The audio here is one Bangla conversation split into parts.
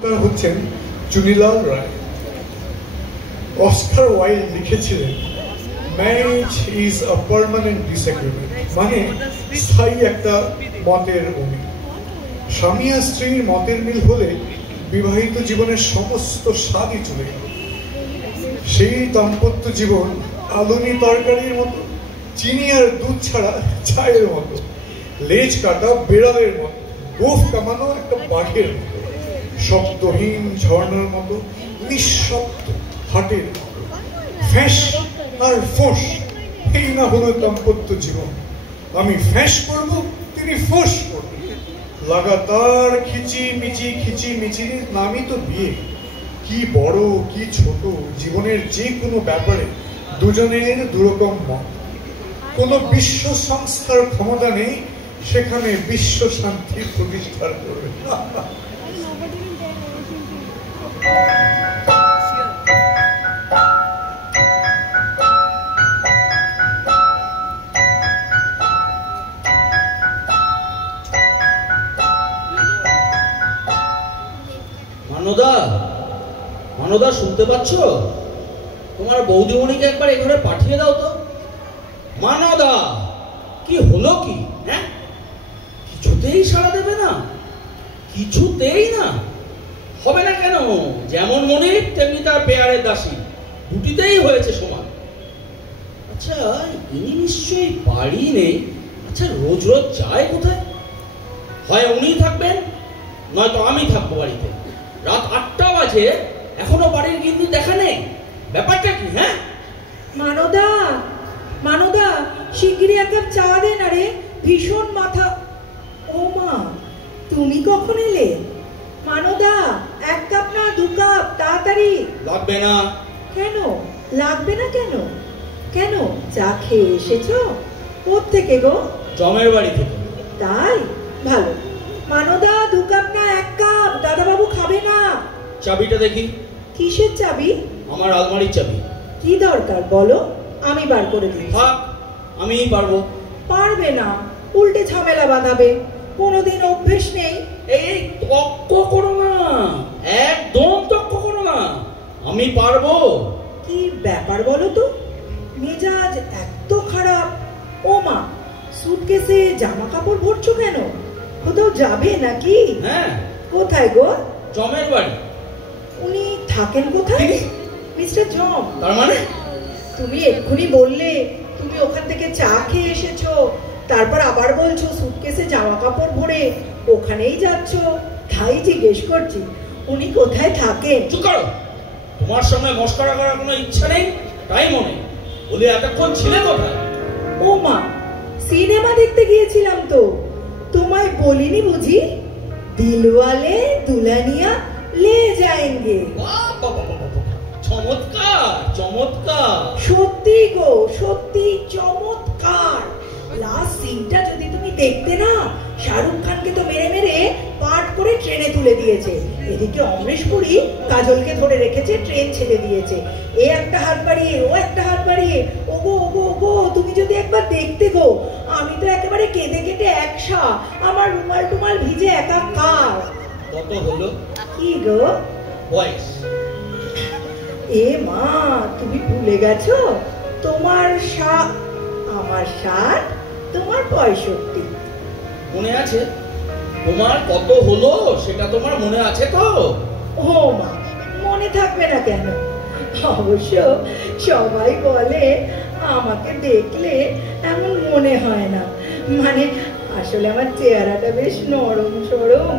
হচ্ছেন চুনিলাল রায়। অস্কার ওয়াইল্ড লিখেছিলেন marriage is a permanent disagreement, মানে স্থায়ী একটা মতের অমিল। স্বামী আর স্ত্রীর মতের মিল হলে বিবাহিত জীবনের সমস্ত স্বাদই চলে গেল। সেই দাম্পত্য জীবন আলুনি তরকারির মতো, চিনি আর দুধ ছাড়া চায়ের মতো, লেজ কাটা বেড়ালের মতো, গোফ কামানো একটা বাঘের মতো, শব্দহীন ঝর্ণার মতো, নিঃশব্দ হাটের মতো। ফ্যাঁস আর ফোঁস, এই না হলো দাম্পত্য জীবন। আমি ফ্যাঁস করবো, তিনি ফোঁস করবেন। লাগাতার খিচিমিচির নামই তো বিয়ে। কি বড় কি ছোট, জীবনের যে কোনো ব্যাপারে দুজনের দুরকম মত। কোনো বিশ্ব সংস্থার ক্ষমতা নেই সেখানে বিশ্ব শান্তি প্রতিষ্ঠা করবে। মানদা শুনতে পাচ্ছ? তোমার বৌদিমণিকে একবার এ ঘরে পাঠিয়ে দাও তো। মানদা, কি হলো কি? হ্যাঁ, কিছুতেই সাড়া দেবে না? কিছুতেই না? হবে না কেন? যেমন মনির তেমনি তার পেয়ারের দাসী, দুটিতেই হয়েছে সমান। আচ্ছা, ইনি নিশ্চয়ই বাড়ি নেই। আচ্ছা, রোজ রোজ যায় কোথায়? হয় উনি থাকবেন, নয়তো আমি থাকবো বাড়িতে। রাত 8টা বাজে, এখনো বাড়ির গিন্নি দেখা নেই। ব্যাপারটা কি? হ্যাঁ, মানদা শিগগিরই এক কাপ চা দে না রে, ভীষণ মাথা। ও মা, তুমি কখন এলে? মানদা, 1 কাপ না 2 কাপ, তাড়াতাড়ি। লাগবে না। কেন লাগবে না? কেন চা খেয়ে এসেছো? কোত্থেকে গো? জমের বাড়ি থেকে। তাই? ভালো। মানদা, 2 কাপ না 1 কাপ, দাদাবাবু খাবে না। চাবিটা দেখি। কিসের চাবি? আমার আলমারির চাবি। কি দরকার বলো, আমি বার করে দিই। থাক, আমিই পারবো। পারবে না, উল্টে ঝামেলা বাঁধাবে। কোনোদিন অভ্যেস নেই। এই তক্ক করো না, একদম তক্ক করো না। আমি পারবো। কি ব্যাপার বলো তো, মেজাজ এত খারাপ? ও মা, সুটকেসে জামা কাপড় ভরছো কেন? কোথাও যাবে নাকি? হ্যাঁ। কোথায় গো? জমের বাড়ি। উনি থাকেন কোথায়? মিস্টার জম। তার মানে? তুমি এক্ষুনি বললে তুমি ওখান থেকে চা খেয়ে এসেছো, তারপর আবার বলছো সুটকেসে জামা কাপড় ভরে ওখানেই যাচ্ছ। তাই জিজ্ঞেস করছি উনি কোথায় থাকেন। চুপ করো, তোমার সঙ্গে মস্করা করার কোনো ইচ্ছা নেই, তাই মনে বলে এতক্ষণ ছিলে কোথায়? ও মা, সিনেমা দেখতে গিয়েছিলাম তো, তোমায় বলিনি বুঝি? দিলওয়ালে দুলহানিয়া লে যায়েঙ্গে। চমৎকার চমৎকার। সত্যি গো, সত্যি চমৎকার। লাস্ট সিনটা যদি তুমি দেখতে না, শাহরুখ খানকে তো মেরে মেরে পাট করে ট্রেনে তুলে দিয়েছে। এদিকে অমরেশ পুরী কাজলকে ধরে রেখেছে, ট্রেন ছেড়ে দিয়েছে। এ একটা হাত বাড়িয়ে, ও একটা হাত বাড়িয়ে। ওগো ওগো ওগো, তুমি যদি একবার দেখতে গো, আমি তো একেবারে কেঁদে কেটে একসা, আমার রুমাল টুমাল ভিজে একাকার। কত হলো? কি গো? বয়স? এ মা, তুমি ভুলে গেছো? তোমার আমার 60, তোমার 65। মনে আছে? তোমার কত হলো সেটা তোমার মনে আছে তো? ও মা, মনে থাকবে না কেন? অবশ্য সবাই বলে আমাকে দেখলে এমন মনে হয় না, মানে আসলে আমার চেহারাটা বেশ নরম সরম।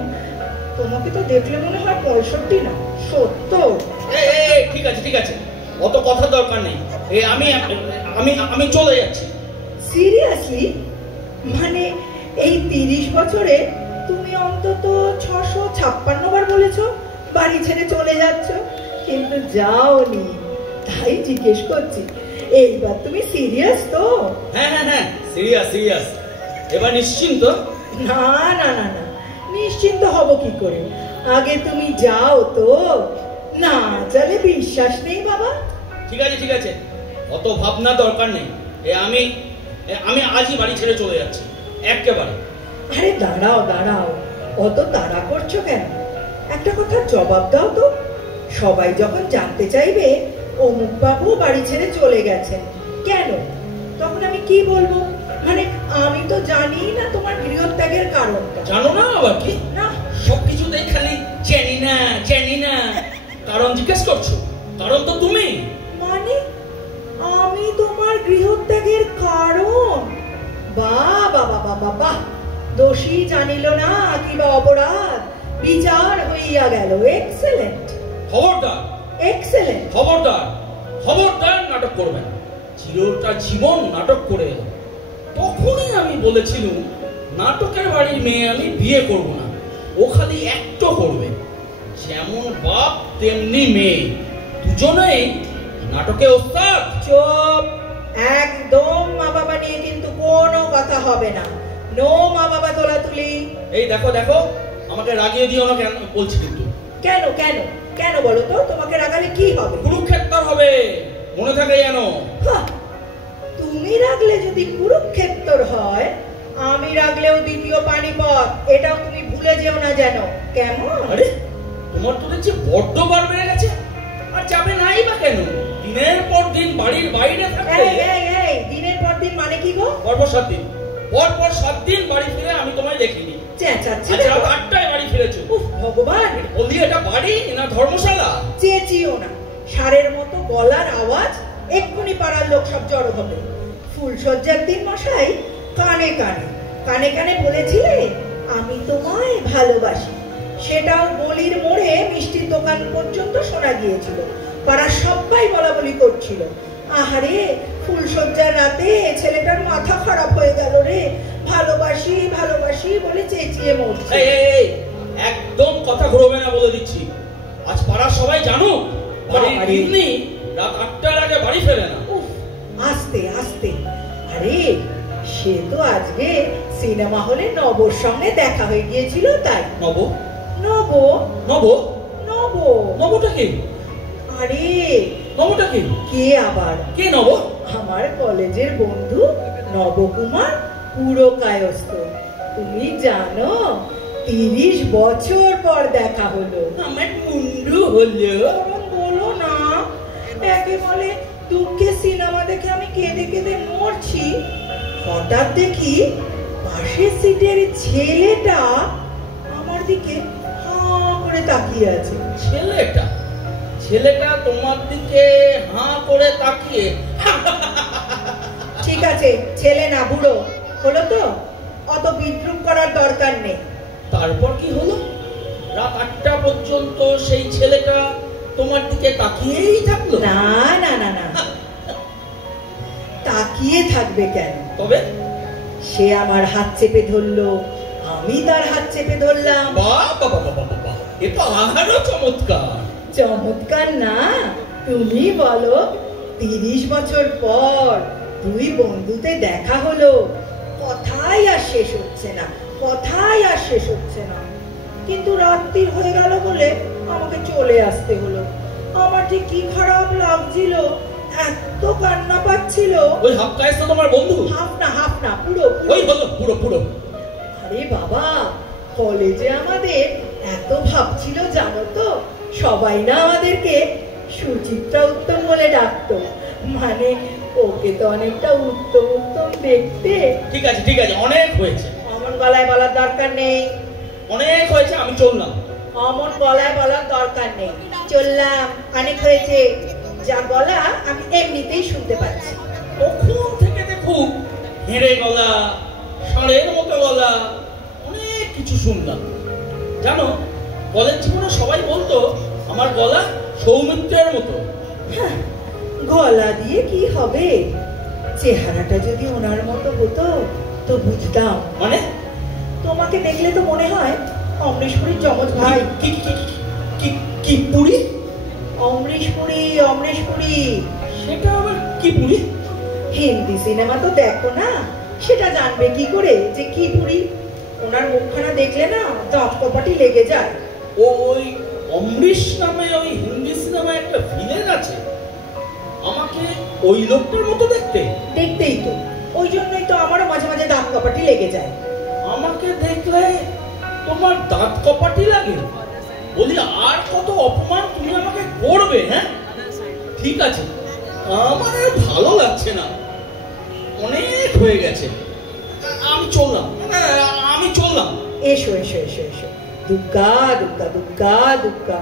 তোমাকে তো দেখলে মনে হয় 65 না 70। ঠিক আছে ঠিক আছে, অত কথা দরকার নেই। আমি আমি আমি চলে যাচ্ছি। সিরিয়াসলি? মানে এই 30 বছরে তুমি অন্তত 656 বার বলেছো বাড়ি ছেড়ে চলে যাচ্ছ, কিন্তু যাওনি। তাই জিজ্ঞেস করছি, এইবার তুমি সিরিয়াস তো? হ্যাঁ হ্যাঁ হ্যাঁ, সিরিয়াস সিরিয়াস। এবার নিশ্চিন্ত? না না না না, নিশ্চিন্ত হব কি করে? আগে তুমি যাও তো। না চলে বিশ্বাস নেই বাবা। ঠিক আছে ঠিক আছে, অত ভাবনা দরকার নেই। আমি আমি আজই বাড়ি ছেড়ে চলে যাচ্ছি একেবারে। আরে দাঁড়াও দাঁড়াও, অত তাড়া করছো কেন? একটা কথার জবাব দাও তো, সবাই যখন জানতে চাইবে অমুক বাবু বাড়ি ছেড়ে চলে গেছেন কেন, তখন আমি কি বলবো? মানে আমি তো জানি না তোমার গৃহত্যাগের কারণটা। জানো না আবার কি? না, সবকিছুতেই খালি জানি না জানি না, কারণ জিজ্ঞেস করছো। কারণ তো তুমি। মানে আমি তোমার গৃহত্যাগের কারণ? বাহ বাবা বাবা বাহ, দোষী জানিল না কিবা অপরাধ, বিচার হইয়া গেল। এক্সেলেন্ট। খবরদার, এক্সেলেন্ট। খবরদার, খবরদার নাটক করবে না। চিরটা জীবন নাটক করে এলো। তখনই আমি বলেছিলাম নাটকের বাড়ির মেয়ে আমি বিয়ে করব না, ও খালি একটা করবে। যেমন বাপ তেমনি মেয়ে, দুজনেই নাটকে ওস্তাদ। চুপ, একদম মা বাবা নিয়ে কিন্তু কোনো কথা হবে না। নো মা বাবা তোলাতুলি। এই দেখো দেখো, আমাকে রাগিয়ে দিও না কেন বলছি কিন্তু। কেন কেন কেন বলো তো, তোমাকে রাগালে কি হবে? কুরুক্ষেত্র হবে, মনে থাকে যেন। হাহ, তুমি রাগলে যদি কুরুক্ষেত্র হয়, আমি রাগলেও দ্বিতীয় পানিপথ, এটাও তুমি ভুলে যেও না যেন। কেমন? আরে তোমার তো দেখছি বড্ড বার বেড়ে গেছে। আর যাবে নাই বা কেন? দিনের পর দিন বাড়ির বাইরে থাকতে। এই দিনের পর দিন মানে কি গো? পরপর 7 দিন, পরপর 7 দিন বাড়ি ফিরে আমি তোমায় দেখিনি। চেঁচাচ্ছি। আচ্ছা, 8টায় বাড়ি ফিরেছো। উফ ভগবান, বলি এটা বাড়ি না ধর্মশালা? চেঁচিও না, ষাঁড়ের মতো গলার আওয়াজ, এক্ষুনি পাড়ার লোক সব জড়ো হবে। ফুলসজ্জার দিন মশাই কানে কানে কানে কানে বলেছিলে আমি তোমায় ভালোবাসি, সেটাও গলির মোড়ে মিষ্টির দোকান পর্যন্ত শোনা গিয়েছিল। পাড়ার সবাই বলা বলি করছিল, আহারে ফুলসজ্জার রাতে ছেলেটার মাথা খারাপ হয়ে গেল রে, ভালোবাসি ভালোবাসি বলে চেঁচিয়ে মরছে। এই একদম কথা ঘুরবে না বলে দিচ্ছি। আজ পাড়ার সবাই জানো বাড়ির গিন্নি রাত 8টার আগে বাড়ি ফেরে না। উফ, আস্তে আস্তে। আরে সে তো আজকে সিনেমা হলে নবর সঙ্গে দেখা হয়ে গিয়েছিল তাই। নব? নব নব? নব নবটা কি? আরে নবটা কি? কে আবার? কে নব? আমার কলেজের বন্ধু নবকুমার পুরকায়স্থ। তুমি জানো 30 বছর পর দেখা হলো। আমার মুন্ডু হলো। বলো না, একে বলে দুঃখে সিনেমা দেখে আমি কেঁদে কেঁদে মরছি, হঠাৎ দেখি পাশের সিটের ছেলেটা আমার দিকে হাঁ করে তাকিয়ে আছে। ছেলেটা? ছেলেটা তোমার দিকে হাঁ করে তাকিয়ে? ঠিক আছে, ছেলে না বুড়ো হলো তো, অত বিদ্রুপ করার দরকার নেই। তারপর কি হলো? রাত 8টা পর্যন্ত সেই ছেলেটা তোমার দিকে তাকিয়েই থাকলো? না না না না, তাকিয়ে থাকবে কেন? তবে সে আমার হাত চেপে ধরলো, আমি তার হাত চেপে ধরলাম। বাহ বাবা বাবা বাবা, এ তো আরো চমৎকার। চমৎকার না, তুমি বলো। 30 বছর পর দুই বন্ধুতে দেখা হলো, কথাই আর শেষ হচ্ছে না, কথাই আর শেষ হচ্ছে না। কিন্তু রাত্রি হয়ে গেল বলে আমাকে চলে আসতে হলো। আমার যে কি খারাপ লাগছিল, এত কান্না পাচ্ছিল। ওই হাফ কায়স্থ তোমার বন্ধু? হাফ না, পুরো ওই বলো পুরো পুরো। আরে বাবা, কলেজে আমাদের এত ভাব ছিল জানো তো, সবাই না আমাদেরকে সুচিত্রা উত্তম বলে ডাকতো। মানে ওকে তো অনেকটা উত্তম উত্তম দেখতে। ঠিক আছে ঠিক আছে, অনেক হয়েছে। অমন গলায় বলার দরকার নেই। অনেক হয়েছে, আমি চললাম। অমন গলায় বলার দরকার নেই। চললাম, অনেক হয়েছে। যা গলা আমি এমনিতেই শুনতে পাচ্ছি। কখন থেকে দেখুন হেঁড়ে গলা, ষাঁড়ের মতো গলা, অনেক কিছু শুনলাম। জানো, কলেজ জীবনে সবাই বলতো আমার গলা সৌমিত্রের মতো। হ্যাঁ, গলা দিয়ে কি হবে? চেহারাটা যদি ওনার মতো হতো তো বুঝতাম। মানে? তোমাকে দেখলে তো মনে হয় অমরেশ পুরীর যমজ ভাই। কি কি কি কি পুরি? অমরেশ পুরী। সেটা আবার কি পুরি? হিন্দি সিনেমা তো দেখো না, সেটা জানবে কি করে যে কি পুরি? ওনার মুখখানা দেখলে না দাঁত কপাটি লেগে যায়। ওই অমরিশ নামে ওই হিন্দি সিনেমায় একটা ভিলেন আছে, আমাকে ওই লোকটার মতো দেখতে। দেখতেই তো, ওই জন্যই তো আমারও মাঝে মাঝে দাঁত কপাটি লেগে যায়। আমাকে দেখলে তোমার দাঁত কপাটি লাগে? বলি আর কত অপমান তুমি আমাকে করবে? হ্যাঁ ঠিক আছে, আমার আর ভালো লাগছে না, অনেক হয়ে গেছে, আমি চললাম। এসো এসো এসো এসো। দুর্গা দুর্গা দুর্গা দুর্গা।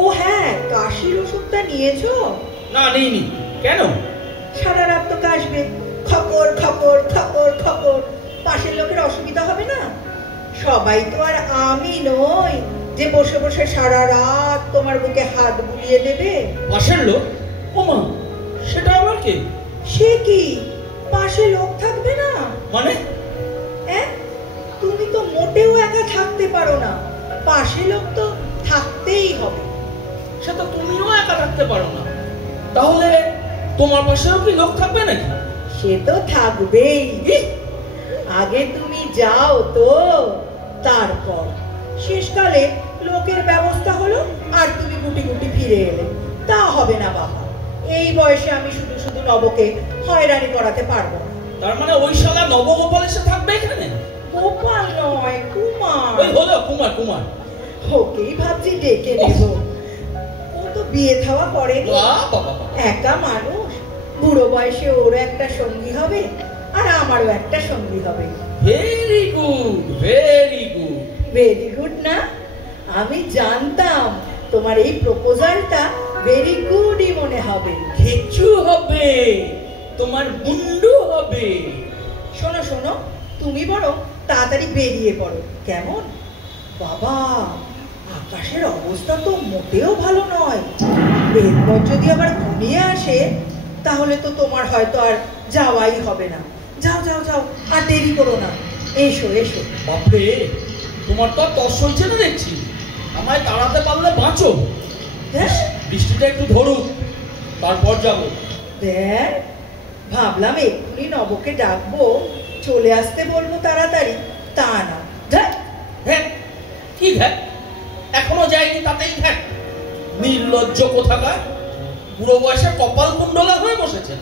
ও হ্যাঁ, কাশির ওষুধটা নিয়েছো? না নেইনি। কেন? সারা রাত তো কাশবে, খকর খকর খকর খকর, পাশের লোকের অসুবিধা হবে না? সবাই তো আর আমি নই যে বসে বসে সারা রাত তোমার বুকে হাত বুলিয়ে দেবে। পাশের লোক? ওমা, সেটা আবার কে? সে কি, পাশে লোক থাকবে না মানে? তুমি তো মোটেও একা থাকতে পারো না, পাশে লোক তো থাকতেই হবে। সে তো তুমিও একা থাকতে পারো না, তাহলে তোমার পাশেও কি লোক থাকবে নাকি? সে তো থাকবেই, আগে তুমি যাও তো, তারপর শেষকালে লোকের ব্যবস্থা হলো আর তুমি গুটি গুটি ফিরে এলে। তা হবে না বাবা, এই বয়সে আমি শুধু শুধু নবকে হয়রানি করাতে পারবো না। তার মানে ওই শালা নবগোপাল এসে থাকবে এখানে? গোপাল নয়, কুমার। ওই হলো কুমার। কুমার ওকেই ভাবছি ডেকে নেব। ও তো বিয়ে থাওয়া করেনি, একা মানুষ, বুড়ো বয়সে ওরও একটা সঙ্গী হবে আর আমারও একটা সঙ্গী হবে। Very good, very good. Very good না? আমি জানতাম তোমার এই প্রপোজালটা ভেরি গুডই মনে হবে। কিছু হবে, তোমার মুন্ডু হবে। শোনো শোনো, তুমি বরং তাড়াতাড়ি বেরিয়ে পড়ো, কেমন? বাবা, আকাশের অবস্থা তো মোটেও ভালো নয়, এরপর যদি আবার ঘনিয়ে আসে তাহলে তো তোমার হয়তো আর যাওয়াই হবে না। যাও যাও যাও, আর দেরি করো না, এসো এসো। বাপরে, তোমার তো তর সইছে না দেখছি, আমায় তাড়াতে পারলে বাঁচো। বৃষ্টিটা একটু ধরুক, তারপর যাবো। দেখ, ভাবলাম এক্ষুনি নবকে ডাকবো, চলে আসতে বলবো তাড়াতাড়ি, তা না। হ্যাঁ কি দেখ, এখনো যায়নি তাতেই দেখ, নির্লজ্জ কোথাকার, বুড়ো বয়সে কপাল কুণ্ডলা হয়ে বসেছেন।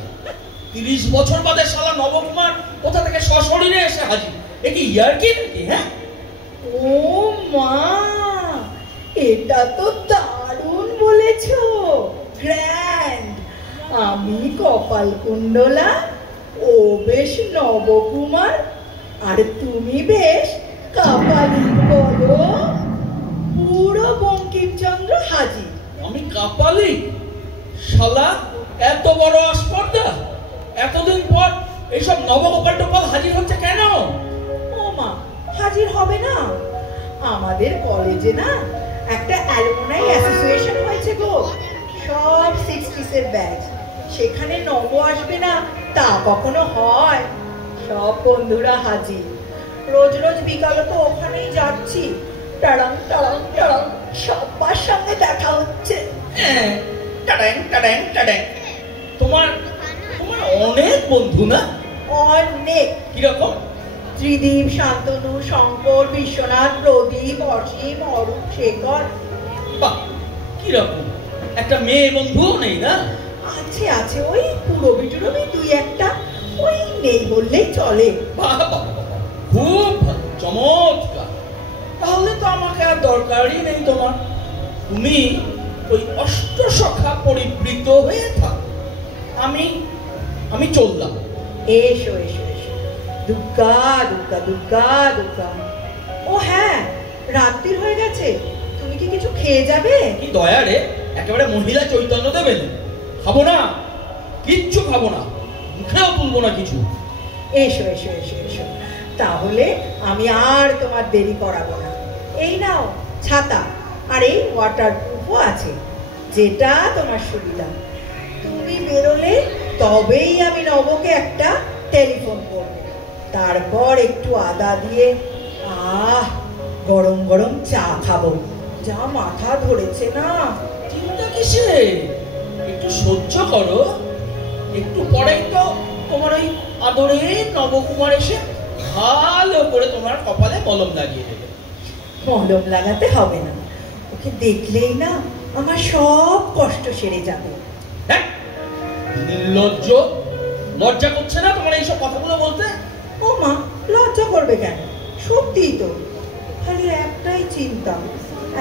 30 বছর বাদে শালা নবকুমার কোথা থেকে সশরীরে এসে হাজির, এ কি ইয়ার্কি নাকি? হ্যাঁ, ও মা, এটা তো দারুণ বলেছো, গ্র্যান্ড। আমি কপাল কুণ্ডলা, ও বেশ নবকুমার, আর তুমি বেশ কাপালিক। বলো, পুরো বঙ্কিমচন্দ্র হাজির। আমি কাপালিক? শালা এত বড় আস্পর্ধা, এতদিন পর এইসব নবগোপাল টোপাল হাজির হচ্ছে কেন? ও মা, হাজির হবে না? আমাদের কলেজে না একটা অ্যালুমনাই অ্যাসোসিয়েশন হয়েছে গো, সব 60s এর ব্যাচ, সেখানে নব আসবে না তা কখনো হয়? সব বন্ধুরা হাজির, রোজ রোজ বিকালে তো ওখানেই যাচ্ছি, টাড়াং টাড়াং টাড়াং, সবার সঙ্গে দেখা হচ্ছে। টাডাং টাডাং টাডাং। তোমার অনেক বন্ধু না? অনেক। কিরকম? ত্রিদীপ, শান্তনু, শঙ্কর, বিশ্বনাথ, প্রদীপ, অসীম, অরূপ, শেখর। বাহ, কিরকম? একটা মেয়ে বন্ধুও নেই না? আছে আছে, ওই পুরবি টুরবি দুই একটা, ওই নেই বললেই চলে। বাহ বাহ, খুব ভালো, চমৎকার। তাহলে তো আমাকে আর দরকারই নেই তোমার, তুমি ওই অষ্টসখা পরিবৃত হয়ে থাক, আমি চললাম। এসো এসো এসো। দুর্গা দুর্গা দুর্গা দুর্গা। ও হ্যাঁ, রাত্রির হয়ে গেছে, তুমি কি কিছু খেয়ে যাবে? কি দয়া রে, একেবারে মহিলা চৈতন্য দেবেন। খাবো না, কিচ্ছু খাবো না, মুখেও তুলবো না কিছু। এসো এসো এসো এসো, তাহলে আমি আর তোমার দেরি করাবো না। এই নাও ছাতা, আর এই ওয়াটারপ্রুফও আছে, যেটা তোমার সুবিধা। তুমি বেরোলে তবেই আমি নবকে একটা টেলিফোন করব, তারপর একটু আদা দিয়ে গরম গরম চা খাবো। যা মাথা ধরেছে না। চিন্তা কিসে, একটু সহ্য করো, একটু পরেই তো তোমার ওই আদরে নবকুমার এসে ভালো করে তোমার কপালে মলম লাগিয়ে দেবে। মলম লাগাতে হবে না, ওকে দেখলেই না আমার সব কষ্ট সেরে যাবে। নির্লজ্জ, লজ্জা করছে না তোমার এইসব কথাগুলো বলতে? ও মা, লজ্জা করবে কেন? সত্যিই তো, খালি একটাই চিন্তা,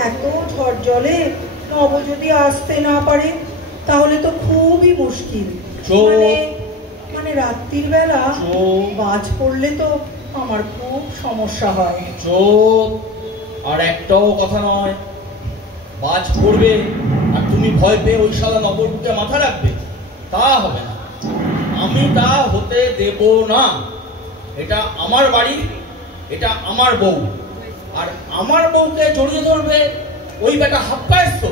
এত ঝড় জলে নব যদি আসতে না পারে তাহলে তো খুবই মুশকিল। মানে রাত্রির বেলা বাজ পড়লে তো আমার খুব সমস্যা হয়। আর একটাও কথা নয়, বাজ পড়বে আর তুমি ভয় পেয়ে ওই শালা নবরূপকে মাথা রাখবে, তা হবে না। আমি তা হতে দেব না। এটা আমার বাড়ি, এটা আমার বউ, আর আমার বউকে জড়িয়ে ধরবে ওই বেটা হাফ কায়স্ত।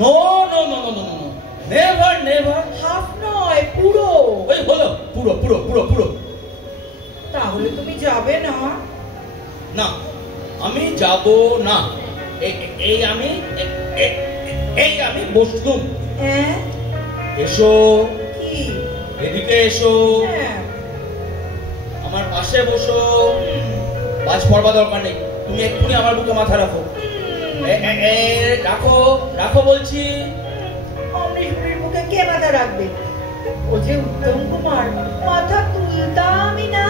No no no no no no, never never. Half নয়, পুরো। ওই হলো, পুরো পুরো পুরো পুরো। তাহলে তুমি যাবে না? না, আমি যাব না। এই আমি বসলুম। হ্যাঁ, এসো। কি? এদিকে এসো। হ্যাঁ, আমার পাশে বসো। বাজ পড়বার দরকার নেই, তুমি এক্ষুনি আমার বুকে মাথা রাখো। রাখো রাখো বলছি। অমরেশপুরীর বুকে কে মাথা রাখবে? ও যে উত্তম কুমার, মাথা তুলতামই না।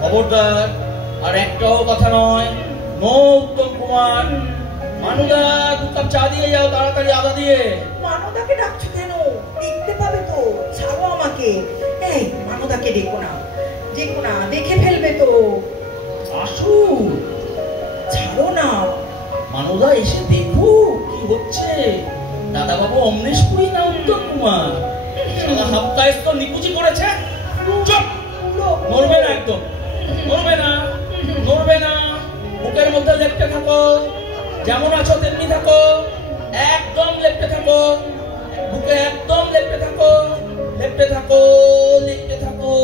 খবরদার, আর একটাও কথা নয়। নো উত্তম কুমার। মানুদা, 2 কাপ চা দিয়ে যাও তাড়াতাড়ি, আদা দিয়ে। মানদাকে ডাকছো কেন? দেখতে পাবে তো, ছাড়ো আমাকে। এই মানদাকে দেখো না, দেখে ফেলবে তো। আসু, ছাড়ো না। মানুদা এসে দেখো কি হচ্ছে। দাদা বাবু অমরেশপুরী না উত্তম কুমার, সাদা হাফ কায়স্ত নিকুচি করেছে। চুপ, নড়বে না, একদম নড়বে না, নড়বে না। বুকের মধ্যে লেপটে থাকো, যেমন আছো তেমনি থাকো, একদম লেপটে থাকো। বুকে একদম লেপটে থাকো, লেপটে থাকো, লেপটে থাকো।